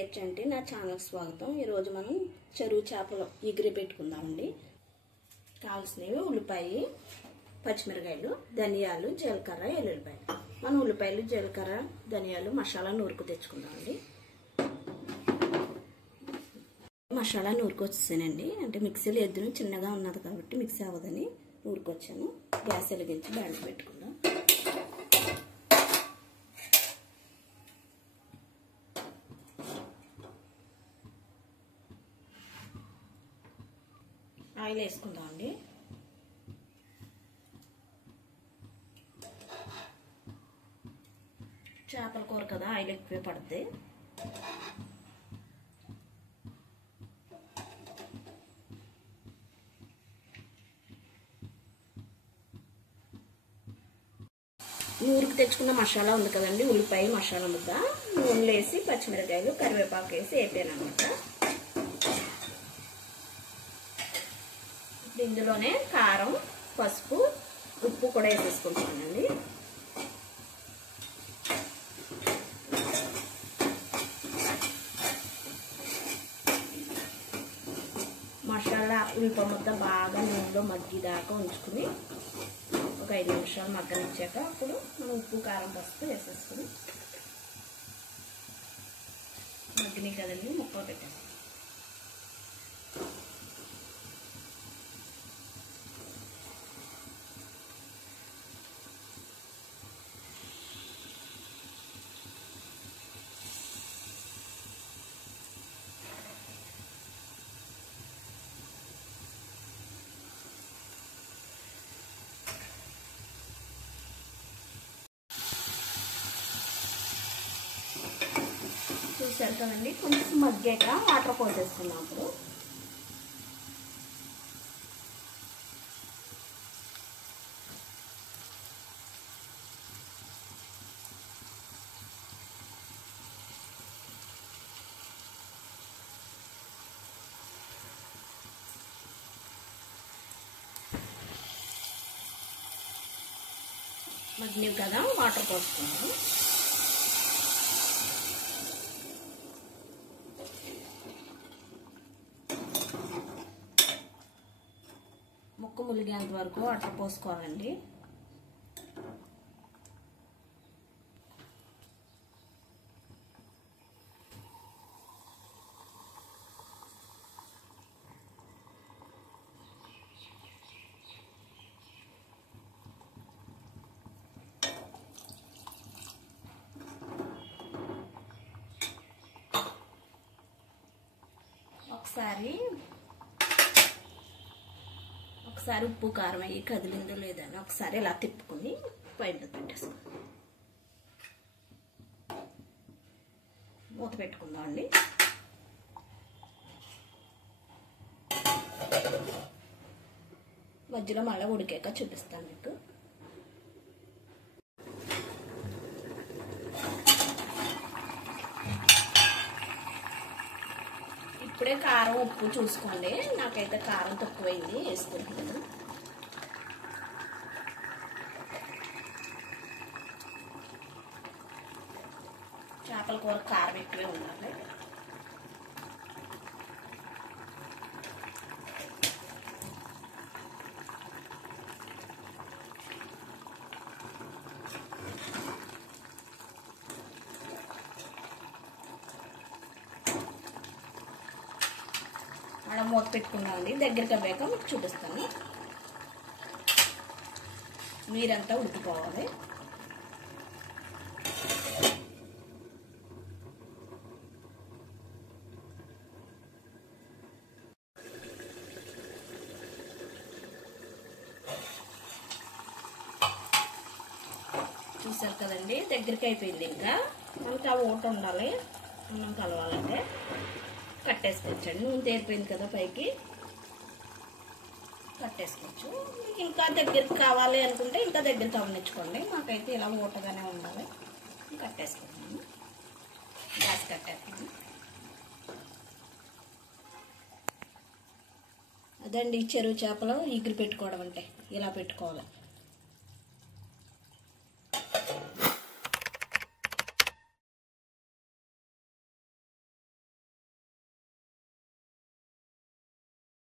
పేరు చంటి, నా ఛానల్కి స్వాగతం. ఈరోజు మనం చెరువు చేపలు ఎగిరి పెట్టుకుందామండి. కావాల్సినవి ఉల్లిపాయ, పచ్చిమిరకాయలు, ధనియాలు, జీలకర్ర, ఎల్లుల్లిపాయలు. మనం ఉల్లిపాయలు, జీలకర్ర, ధనియాలు మసాలా నూరుకు తెచ్చుకుందామండి. మసాలా నూరుకొచ్చేసానండి. అంటే మిక్సీలో ఎద్దును చిన్నగా ఉన్నది కాబట్టి మిక్సీ అవ్వదని నూరుకొచ్చాను. గ్యాస్ వెలిగించి బ్యాండ్ పెట్టుకుందాం. ఆయిల్ వేసుకుందామండి. చేపల కూర కదా, ఆయిల్ ఎక్కువే పడుతుంది. నూరుకు తెచ్చుకున్న మసాలా ఉంది కదండి, ఉల్లిపాయ మసాలా ముద్ద, నూనెలు వేసి పచ్చిమిరకాయలు, కరివేపాకు వేసి వేపాను అనమాట. ఇందులోనే కారం, పసుపు, ఉప్పు కూడా వేసేసుకుంటానండి. మసాలా ఉల్లిపాయ ముద్ద బాగా నూనెలో మగ్గిదాకా ఉంచుకుని ఒక 5 నిమిషాలు మగ్గనిచ్చాక అప్పుడు మనం ఉప్పు, కారం, పసుపు వేసేసుకుని మగ్గినాయి కదండి, ముక్కలు పెట్టేస్తాం. చూసారు కదండి, కొంచెం మగ్గాక వాటర్ పోసేస్తున్నాం. అప్పుడు మగ్గినవి కదా, వాటర్ పోసుకున్నాం. ముక్క ములిగేంత వరకు వాటర్ పోసుకోవాలండి. ఒకసారి ఉప్పు, కారం అయ్యి కదిలిందో లేదని ఒకసారి ఇలా తిప్పుకుని పైన పెట్టేసుకోండి. మూత పెట్టుకుందాం అండి. మధ్యలో మళ్ళీ ఉడికాక చూపిస్తాను మీకు. ఇప్పుడే కారం, ఉప్పు చూసుకోండి. నాకైతే కారం తక్కువైంది, వేసుకుంటున్నాను. చేపల కూర కారం ఎక్కువే ఉండాలి. అలా మూత పెట్టుకున్నామండి. దగ్గరికి అవ్వాక మీకు చూపిస్తాను. నీరంతా ఉడికిపోవాలి. చూసారు కదండి, దగ్గరికి అయిపోయింది. ఇంకా మనకి ఆ ఊట ఉండాలి అన్నం కలవాలంటే. కట్టేసుకోవచ్చండి. నూనె తేరిపోయింది కదా, పైకి కట్టేసుకోవచ్చు. మీకు ఇంకా దగ్గరికి కావాలి అనుకుంటే ఇంకా దగ్గరికి అవనిచ్చుకోండి. మాకైతే ఇలా ఊటగానే ఉండాలి. కట్టేసుకుంటాను. గ్యాస్ కట్టేస్తాను. అదండి చెరువు చేపలు ఎగిరి పెట్టుకోవడం అంటే ఇలా పెట్టుకోవాలి.